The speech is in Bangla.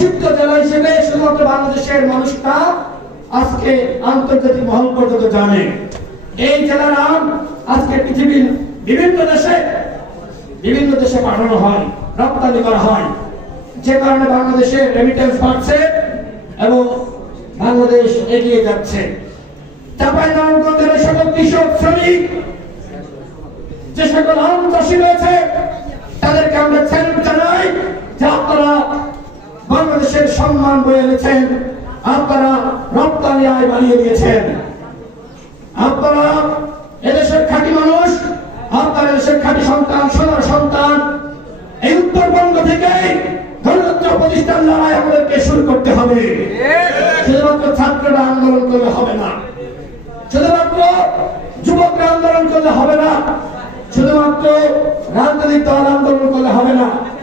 প্রসিদ্ধ জেলা হিসেবে শুধুমাত্র বাংলাদেশের মানুষটা আজকে আন্তর্জাতিক মহল পর্যন্ত জানে। এই জেলার আম আজকে পৃথিবীর বিভিন্ন দেশে পাঠানো হয়, রপ্তানি করা হয়, যে কারণে বাংলাদেশের রেমিটেন্স বাড়ছে এবং বাংলাদেশ এগিয়ে যাচ্ছে। চাঁপাইনবাবগঞ্জের সকল কৃষক শ্রমিক, যে সকল আম চাষী রয়েছে, তাদেরকে আমরা স্যালুট জানাই যে আপনারা বাংলাদেশের সম্মান বয়ে এনেছেন, আপনারা রপ্তানি আয় বাড়িয়ে দিয়েছেন, আপনারা এদেশের খাঁটি মানুষ, আপনারা এদেশের খাঁটি সন্তান, সোনার সন্তান। এই উত্তরবঙ্গ থেকে গণতন্ত্র প্রতিষ্ঠান লড়াই আমাদেরকে শুরু করতে হবে। শুধুমাত্র ছাত্ররা আন্দোলন করলে হবে না, শুধুমাত্র যুবকরা আন্দোলন করলে হবে না, শুধুমাত্র রাজনৈতিক দল আন্দোলন করলে হবে না।